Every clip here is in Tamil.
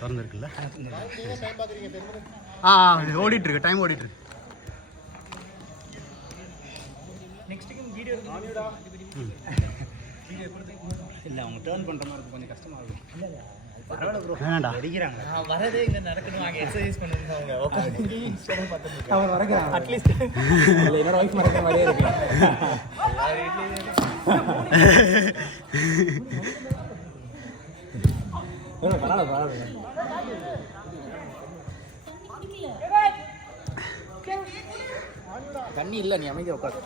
திறந்துருக்குல்ல? ஓடிட்டுருக்கு, டைம் ஓடிட்டுருக்கு. இல்லை அவங்க டேர்ன் பண்ணுற மாதிரி இருக்கும், கொஞ்சம் கஷ்டமாக இருக்கும். பரவாயில்ல ப்ரோ, வேணாண்டா அடிக்கிறாங்க. வரதே இங்கே நடக்கணும், அங்கே எக்ஸசைஸ் பண்ணுங்க. அவங்க உட்காந்து அவர் வரக்கிறாங்க அட்லீஸ்ட். இல்லை என்னோட ஒய்ஃப் மறக்கிற மாதிரியே இருக்கு. தண்ணி இல்லை, நீ அமைதியாக உட்காந்து.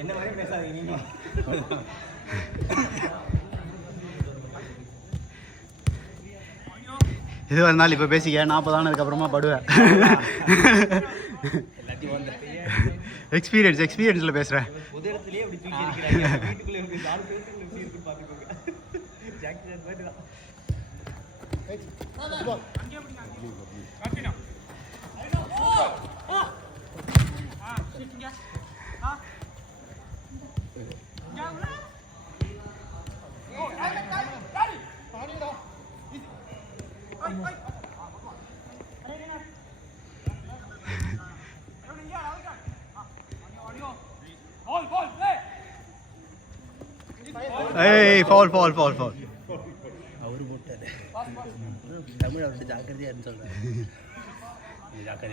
என்ன மாதிரி பேசாதீங்க நீங்க. இது ஒரு நாள் இப்போ பேசிக்க 40 ஆனதுக்கப்புறமா படுவேன். எக்ஸ்பீரியன்ஸில் பேசுகிறேன். உதயத்திலே அப்படி தூக்கி இருக்கிறாங்க. வீட்டுக்குள்ளே எப்படி 4 பேருக்குள்ள எப்படி இருக்கு பார்த்துக்கோங்க. ஜாக்கி தான் போயிட்டு தான். ஏய் ஃபால். அவரு போட்டாரு. தமிழ் அவர்கிட்ட ஜாக்கிரதையாருன்னு சொல்கிறேன்.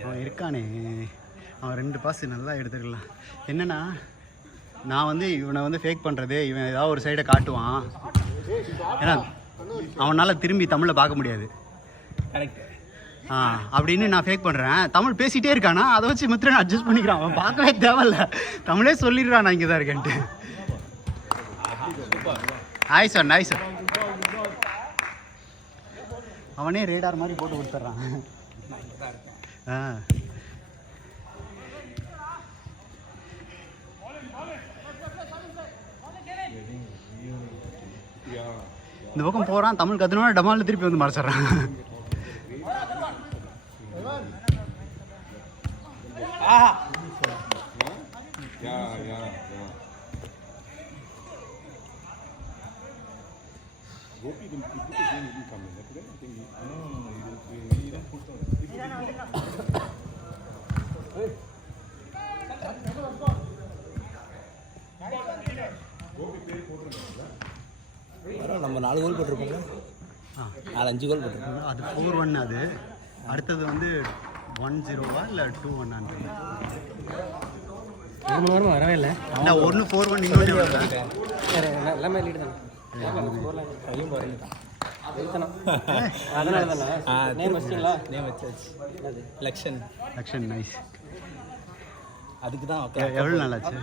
அவன் இருக்கானே, அவன் 2 பாஸ் நல்லா எடுத்துக்கலாம். என்னன்னா, நான் வந்து இவனை வந்து ஃபேக் பண்ணுறது, இவன் ஏதாவது ஒரு சைடை காட்டுவான். ஏன்னா அவனால் திரும்பி தமிழில் பார்க்க முடியாது. கரெக்ட். அப்படின்னு நான் ஃபேக் பண்ணுறேன். தமிழ் பேசிகிட்டே இருக்கானா, அதை வச்சு மித்திரன் அட்ஜஸ்ட் பண்ணிக்கிறான். அவன் பார்க்கவே தேவையில்ல, தமிழே சொல்லிடுறான் நான் இங்கே தான் இருக்கேன்ட்டு. ஆய் சார். அவனே ரேடார் மாதிரி போட்டு கொடுத்துட்றான். இந்த பக்கம் போகிறான், தமிழ் கற்றுனோட டமாலில் திருப்பி வந்து மறைச்சிட்றான். நம்ம 4 கோல் போட்டிருக்கோங்க. 4-5 கோல் போட்டிருக்கோம். அது 4-1. அது அடுத்தது வந்து 1-0வா இல்லை 2-1 வரவே இல்லை. 1 4-1 இன்னொன்று எல்லாமே லீடு தான். அதனால தானே நேம் வச்சிங்களா? நேம் வச்சாச்சு. லக்ஷன் நைஸ். அதுக்கு தான் எவ்வளோ நாள் ஆச்சு?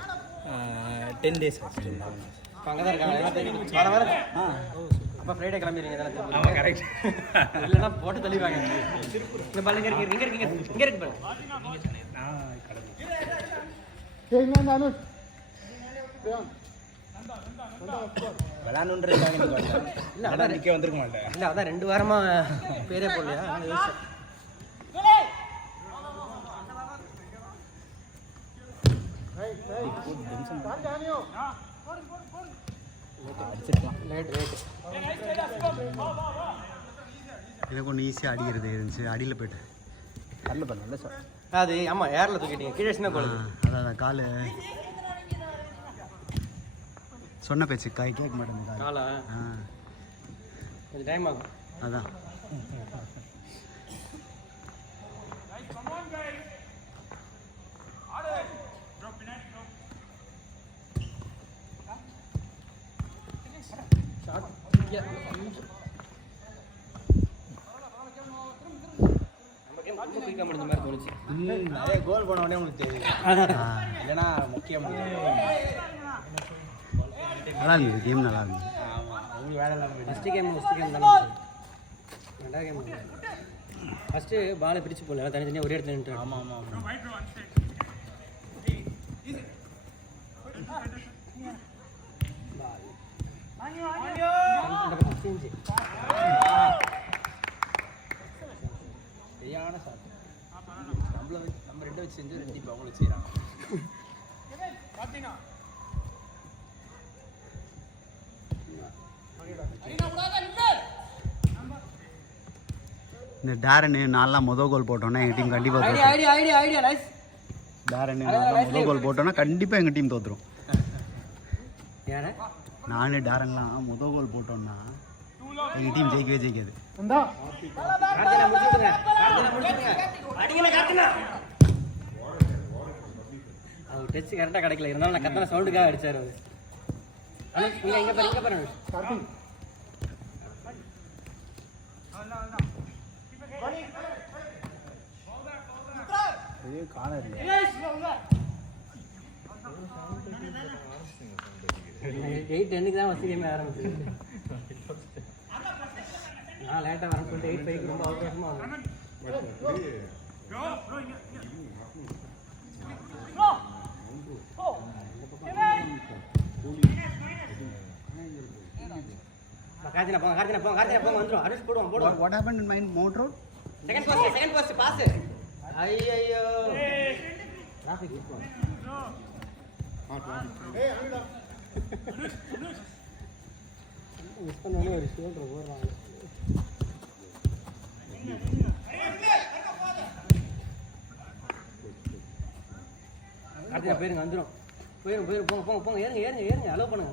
10 days ஆச்சு. அங்கே தான் இருக்காங்க. வர அப்போ ஃப்ரைடே கிளம்பிடுறீங்க தானே? ஆமாம் கரெக்ட். இல்லைன்னா போட்டு தள்ளிடுவாங்க. இங்கே பாருங்க, இங்கே இருக்கு பாருங்க. விளாண்டுன்றதுக்காக இல்லை, அதான் நிற்க வந்துருக்க மாட்டேன். இல்லை, அதான் 2 வாரமாக பேரே போடலையா? எனக்கு ஒன்று ஈஸியாக அடிக்கிறது இருந்துச்சு, அடியில் போய்ட்டு கல்ல பண்ணல சார். அது ஆமாம், ஏரில் தூக்கிட்டீங்க, கீழே சின்ன கோல். அதான் கால் சொன்ன பேச்சு கேட்க மாட்டேன். காலா கொஞ்சம் டைம் ஆகும். அதான் முடிஞ்ச மாதிரி தோணுச்சு. நிறைய கோல் போனவொடனே உங்களுக்கு தெரியும். இல்லைன்னா முக்கியம் நல்லா இருந்தது, கேம் நல்லா இருந்தது. ஆமாம், உங்களுக்கு வேலை இல்லாமல் ஃபஸ்ட்டு கேம் தானே. 2வது கேம் ஃபஸ்ட்டு பாலை பிரித்து போடல, தனித்தனியாக ஒரே இடத்துல நின்று. ஆமாம். சரியான நம்மளுக்கு செஞ்சு 2 டீம் அவங்களுக்கு செய்கிறாங்க. இந்த டேரனு நான்லாம் கோல் போட்டோன்னா எங்கள் டீம் கண்டிப்பாக ஐடியா நைஸ். டேரனு நான்லாம் கோல் போட்டோன்னா கண்டிப்பாக எங்கள் டீம் தோற்றுரும். ஏன்னா நானு டேரன்லாம் கோல் போட்டோன்னா எங்கள் டீம் ஜெயிக்கவே ஜெயிக்காது. அவர் டச் கரெக்டாக கிடைக்கல, இருந்தாலும் நான் கத்தனை சவுண்டுக்காக அடிச்சார் அவர். இங்கே பாரு எயிட் 10க்கு தான் ஃபஸ்ட் கேமே ஆரம்பிச்சு. நான் லேட்டாக வரேன் சொல்லிட்டு 8-5 ரொம்ப அவகாசமாக ஆகும். கார்த்தினா போங்க வந்துடும். அடிச்சு போடுவோம். What happened in my motor? Second post pass. ஐயோ டிராஃபிக் இருக்கும். மிஸ் பண்ணாலும் ஒரு ஷோல்டர் போடுறாங்க. கார்த்தினா போயிருங்க வந்துடும். போயிரும் போங்க ஏறுங்க அலோவ் பண்ணுங்க.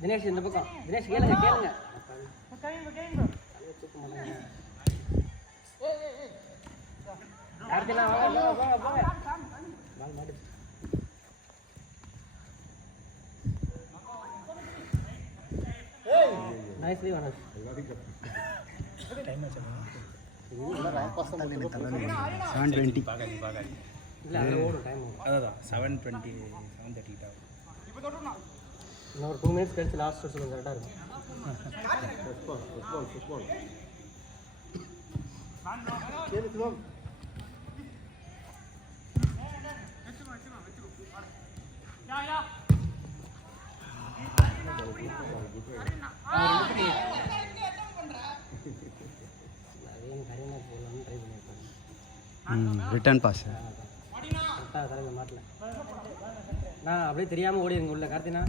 தினேஷ் இந்த பக்கம். தினேஷ் கேளுங்க கார்த்தினா போங்க. நைஸ்லி வனஸ். டைம் ஆச்சு. 7:20 பாகாதி இல்ல அது ஓடும் டைம். அதான் 7:20 7:30 ஆகும். இன்னொரு 2 மினிட்ஸ் கழிச்சு லாஸ்ட் சொல்லுங்க கரெக்டாக இருக்கும். ரிட்டர்ன் பாஸ் மாட்டல. நான் அப்படியே தெரியாமல் ஓடிடுங்க உள்ள. கார்த்தினா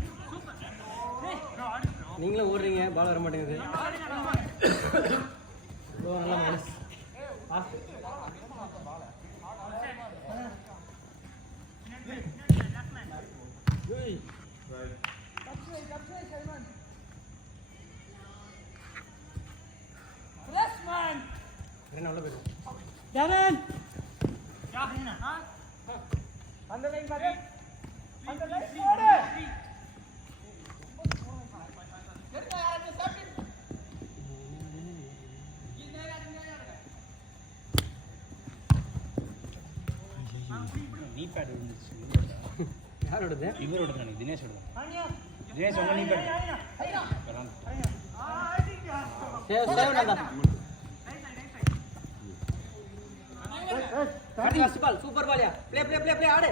நீங்களும் ஓடுறீங்க, பால் வர மாட்டேங்குது. நல்லா மைனஸ் உள்ள போயிடும். அந்த லைன் பாரு, அந்த லைன் போடு. நீ பேட் இருந்துச்சு. யாரோடது? இவரோட தான், தினேஷோட தான். தினேஷ் உங்க நீ பேட் சூப்பர் பாலியா. ப்ளே ப்ளே ப்ளே ப்ளே ஆடு.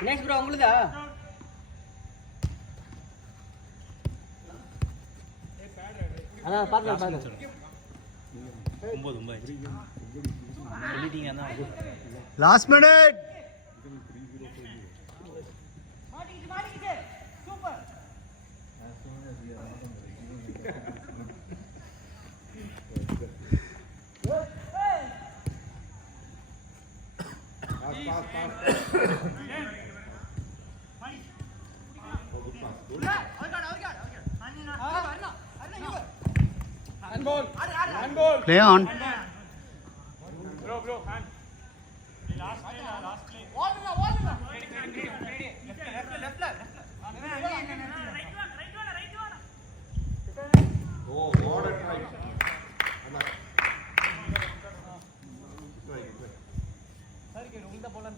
தினேஷ் ப்ரோ உங்களுதா? அதான் பார்க்கலாம் பார்க்கலாம். 9 சொல்லிட்டீங்க தான். Last minute. Super. Play on. Bro, hand. Last play. Wall. Left. Right one. Oh, what a try. Sir, ke room da bolan